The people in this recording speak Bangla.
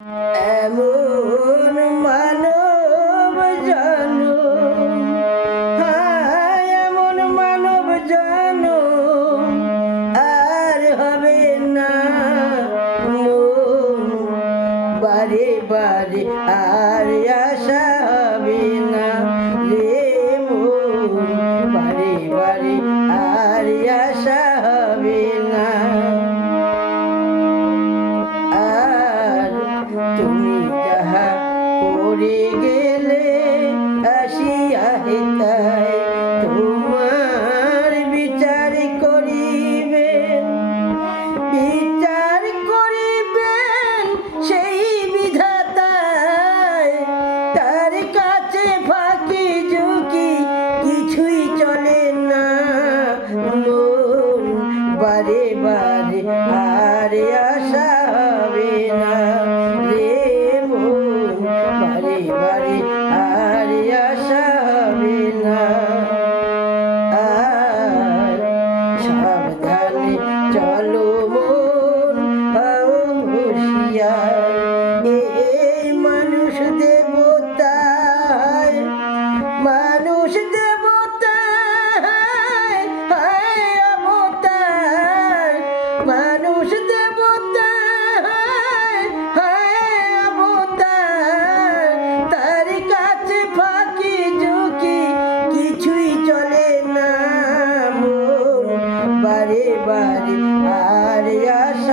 এমন মানব জনম, হায় এমন মানব জনম আর হবে না। মন বারে বারে আর আশা হবে না রে, মন বারে বারে আর আশা হবে না। তুমি যাহা করে গেলে আসিয়া তাই তোমার বিচার করিবেন, বিচার করিবেন সেই বিধাতায়। তার কাছে ফাঁকি ঝুঁকি কিছুই চলে না। মন বারে বারে আর আশা হবে না রে, মন বারে বারে আর আশা হবে না। আর সাবধানে চলো মন হও হুঁশিয়ার, এই মানুষ দেবতায়, মানুষ দেবতায় হয় অবতার, মানুষ দেবতায় হয় অবতার। তার কাছে ফাঁকি ঝুঁকি কিছুই চলে না। মন বারে বারে আর আশা